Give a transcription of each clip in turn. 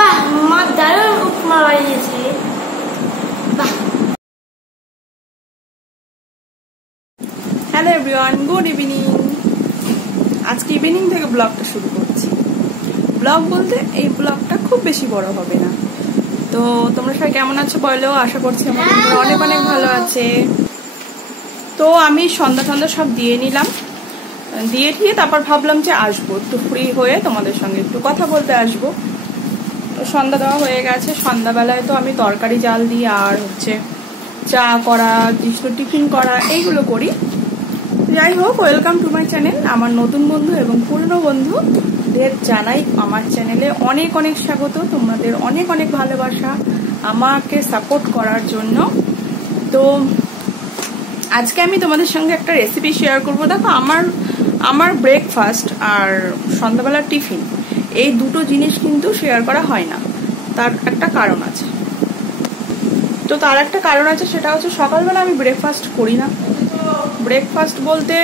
বাহ, মা দারুণ উপমা বানিয়েছে। বাহ। Hello everyone, good evening. আজকে ইভিনিং থেকে ব্লগটা শুরু করছি। ব্লগ বলতে এই ব্লগটা খুব বেশি বড় হবে না। তো তোমরা সবাই কেমন আছো বলো, আশা করছি আমাদের অনেক অনেক ভালো আছে। তো আমি সন্ধ্যা সব দিয়ে নিলাম, দিয়ে তারপর ভাবলাম যে আসবো একটু ফ্রি হয়ে তোমাদের সঙ্গে একটু কথা বলতে আসবো। তো সন্ধ্যা দেওয়া হয়ে গেছে। সন্ধ্যাবেলায় তো আমি তরকারি জাল দিই আর চা করা, টিফিন করা এইগুলো করি। যাই হোক, ওয়েলকাম টু মাই চ্যানেল। আমার নতুন বন্ধু এবং পুরনো বন্ধুদের জানাই আমার চ্যানেলে অনেক অনেক স্বাগত। তোমাদের অনেক অনেক ভালোবাসা আমাকে সাপোর্ট করার জন্য। তো আজকে আমি তোমাদের সঙ্গে একটা রেসিপি শেয়ার করবো। দেখো, আমার ব্রেকফাস্ট আর সন্ধ্যাবেলার টিফিন এই দুটো জিনিস কিন্তু শেয়ার করা হয় না। তার একটা কারণ আছে। তো তার একটা কারণ আছে, সেটা হচ্ছে সকালবেলা আমি ব্রেকফাস্ট করি না। ব্রেকফাস্ট বলতে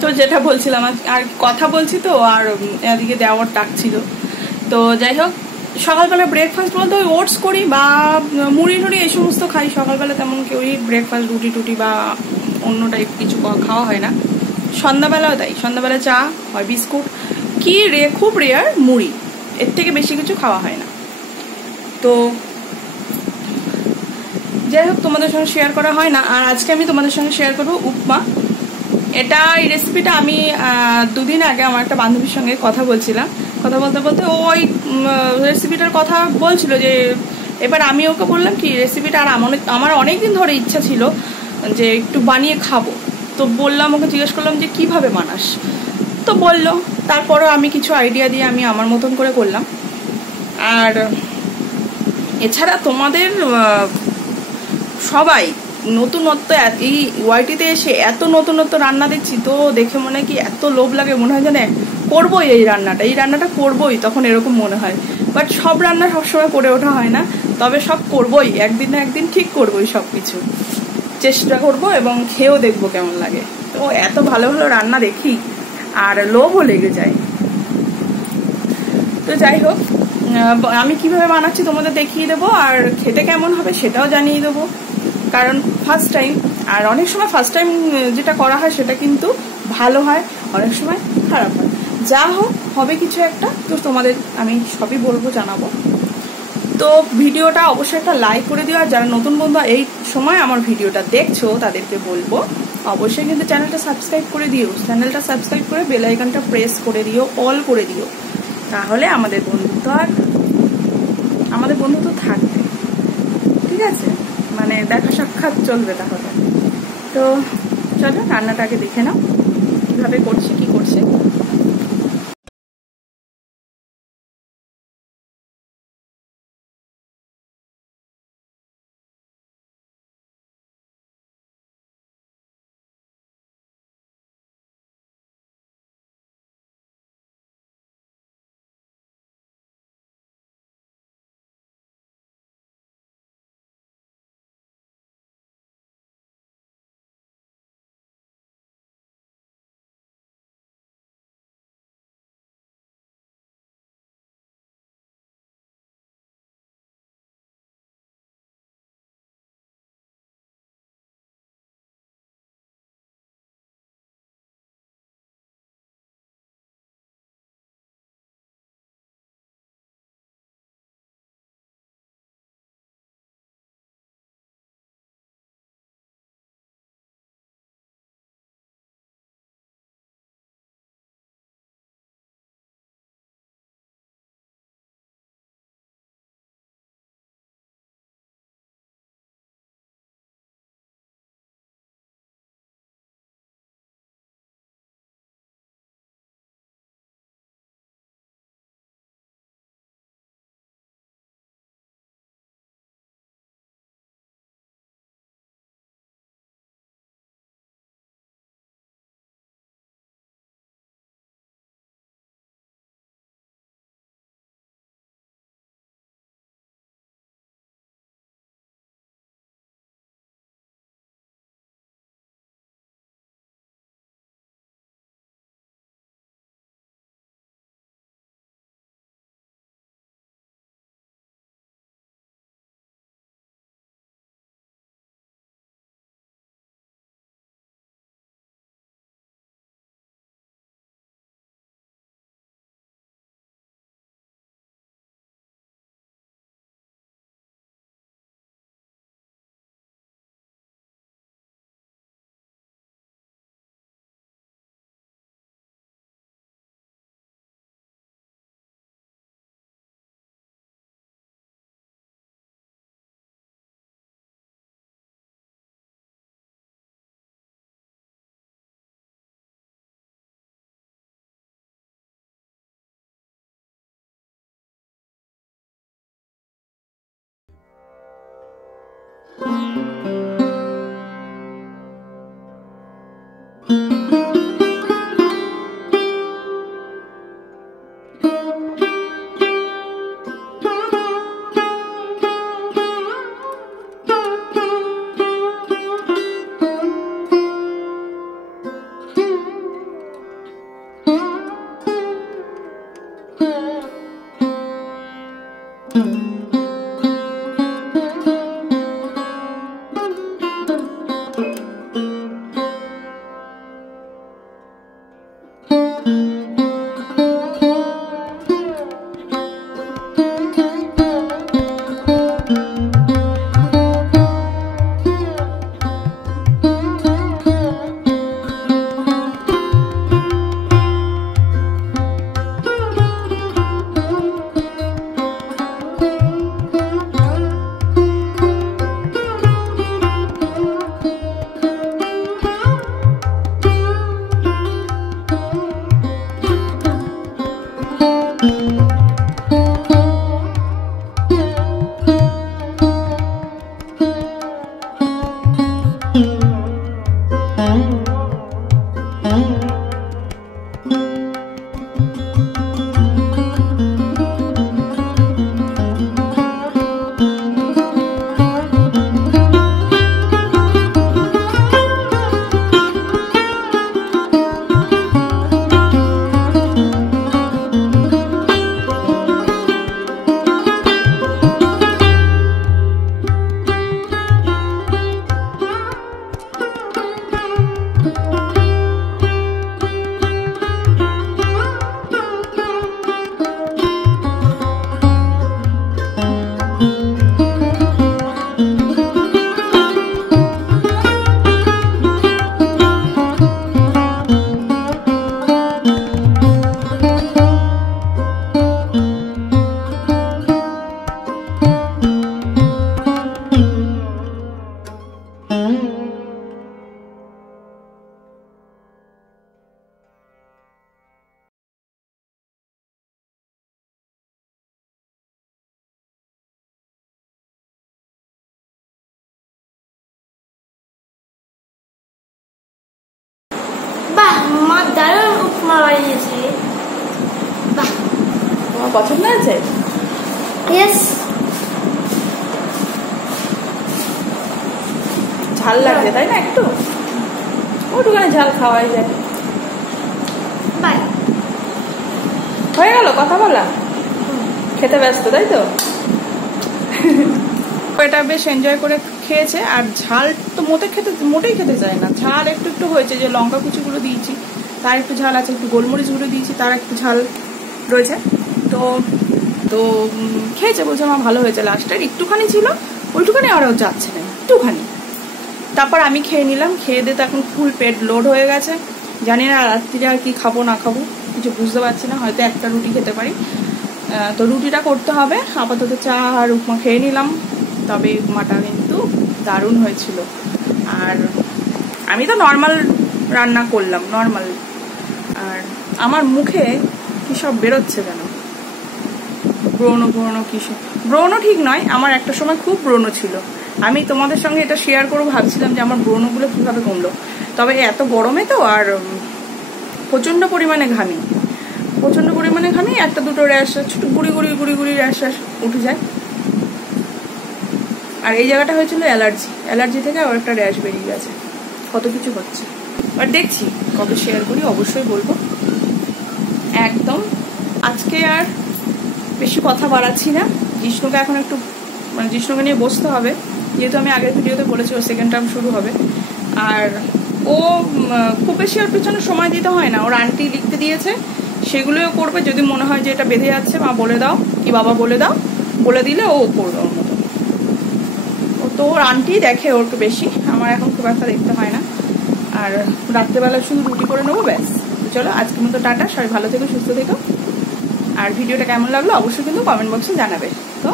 তো যেটা বলছিলাম, আর কথা বলছি তো, আর এদিকে দেওয়ার ডাকছিল। তো যাই হোক, সকালবেলা ব্রেকফাস্ট বলতে ওই ওটস করি বা মুড়ি টুড়ি এই সমস্ত খাই। সকালবেলা তেমন কেউই ব্রেকফাস্ট রুটি টুটি বা অন্য টাইপ কিছু খাওয়া হয় না। সন্ধ্যাবেলাও তাই, সন্ধ্যাবেলা চা হয়, বিস্কুট, খুব রেয়ার মুড়ি, এর থেকে বেশি কিছু খাওয়া হয় না। তো যাই হোক, তোমাদের সঙ্গে শেয়ার করা হয় না। আর আজকে আমি তোমাদের সঙ্গে শেয়ার করবো উপমা। এই রেসিপিটা আমি দুদিন আগে আমার একটা বান্ধবীর সঙ্গে কথা বলছিলাম। কথা বলতে বলতে ওই রেসিপিটার কথা বলছিল, যে এবার আমি ওকে বললাম কি রেসিপিটা, আর আমার অনেকদিন ধরে ইচ্ছা ছিল যে একটু বানিয়ে খাবো। তো বললাম, ওকে জিজ্ঞেস করলাম যে কিভাবে বানাস। তো বললো, তারপরও আমি কিছু আইডিয়া দিয়ে আমি আমার মতন করে করলাম। আর এছাড়া তোমাদের সবাই নতুনত্ব, এই ওয়াইটিতে এসে এত নতুনত্ব রান্না দেখছি, তো দেখে মনে হয় কি এত লোভ লাগে, মনে হয় জানে করবোই এই রান্নাটা করবোই, তখন এরকম মনে হয়। বাট সব রান্না সবসময় করে ওঠা হয় না, তবে সব করবোই, একদিন না একদিন ঠিক করবোই, সবকিছু চেষ্টা করব এবং খেয়েও দেখবো কেমন লাগে। তো এত ভালো ভালো রান্না দেখি আর লোভও লেগে যায়। তো যাই হোক, আমি কিভাবে বানাচ্ছি তোমাদের দেখিয়ে দেবো, আর খেতে কেমন হবে সেটাও জানিয়ে দেবো, কারণ ফার্স্ট টাইম। আর অনেক সময় ফার্স্ট টাইম যেটা করা হয় সেটা কিন্তু ভালো হয়, অনেক সময় খারাপ হয়। যা হোক, হবে কিছু একটা, তো তোমাদের আমি সবই বলবো, জানাবো। তো ভিডিওটা অবশ্যই একটা লাইক করে দিও। আর যারা নতুন বন্ধু এই সময় আমার ভিডিওটা দেখছো তাদেরকে বলবো অবশ্যই কিন্তু চ্যানেলটা সাবস্ক্রাইব করে দিও। চ্যানেলটা সাবস্ক্রাইব করে বেল আইকনটা প্রেস করে দিও, অল করে দিও, তাহলে আমাদের বন্ধুত্ব থাকবে, ঠিক আছে? মানে দেখা সাক্ষাৎ চলবে তাহলে। তো চলো রান্নাটাকে দেখে নাও কিভাবে করছে, কি করছে। বাহ, মা দারুণ উপমা বানিয়েছে। বাহ, তোমার পছন্দ হয়েছে? ইয়েস। ঝাল লাগছে তাই না? একটু ওটুখানে ঝাল খাওয়াই যায়। বাই। হয়ে গেল কথা বলা? খেতে ব্যস্ত তাই তো? এটা বেশ এনজয় করে খেয়েছে। আর ঝাল তো মোটেই খেতে চায় না। ঝাল একটু একটু হয়েছে, যে লঙ্কা কুচিগুলো দিয়েছি তার একটু ঝাল আছে, একটু গোলমরিচ গুঁড়ো দিয়েছি তার একটু ঝাল রয়েছে। তো তো খেয়েছে, বলছে আমার ভালো হয়েছে। লাস্টের একটুখানি ছিল, ওইটুখানি আরও যাচ্ছে না, একটুখানি। তারপর আমি খেয়ে নিলাম। খেয়ে দিয়ে তো এখন ফুল পেট লোড হয়ে গেছে। জানি না রাত্রিরে আর কি খাবো না খাবো কিছু বুঝতে পারছি না। হয়তো একটা রুটি খেতে পারি, তো রুটিটা করতে হবে। আপাতত চা আর উপমা খেয়ে নিলাম। তবে উপমাটা কিন্তু দারুণ হয়েছিল। আর আমি তো নর্মাল রান্না করলাম, নর্মাল। আর আমার মুখে কি সব বেরোচ্ছে কেন, ব্রণ কিসব ব্রণ ঠিক নয়, আমার একটা সময় খুব ব্রণ ছিল। আমি তোমাদের সঙ্গে এটা শেয়ার করবো ভাবছিলাম যে আমার ব্রণগুলো কিভাবে কমলো। তবে এত গরমে তো আর প্রচন্ড পরিমাণে ঘামি, একটা দুটো র্যাশ, ছোট গুড়ি গুড়ি র্যাশ উঠে যায়। আর এই জায়গাটা হয়েছিল অ্যালার্জি থেকে আবার একটা র্যাশ বেরিয়ে গেছে। কত কিছু হচ্ছে, আর দেখছি কবে শেয়ার করি, অবশ্যই বলবো। একদম আজকে আর বেশি কথা বাড়াচ্ছি না। জিষ্ণুকে এখন একটু জিষ্ণুকে নিয়ে বসতে হবে, যেহেতু আমি আগের ভিডিওতে বলেছি ও সেকেন্ড টার্ম শুরু হবে। আর ও খুব বেশি ওর পিছনে সময় দিতে হয় না। ওর আন্টি লিখতে দিয়েছে, সেগুলোও করবে। যদি মনে হয় যে এটা বেঁধে যাচ্ছে, মা বলে দাও কি বাবা বলে দাও, বলে দিলে ও করবে ওর মতো। তো ওর আন্টি দেখে ওরকে বেশি, আমার এখন খুব একটা দেখতে হয় না। আর রাত্রেবেলা শুধু রুটি করে নেবো, ব্যাস। চলো আজকের মতো টাটা, সবাই ভালো থেকো, সুস্থ থেকো। আর ভিডিওটা কেমন লাগলো অবশ্যই কিন্তু কমেন্ট বক্সে জানাবে। তো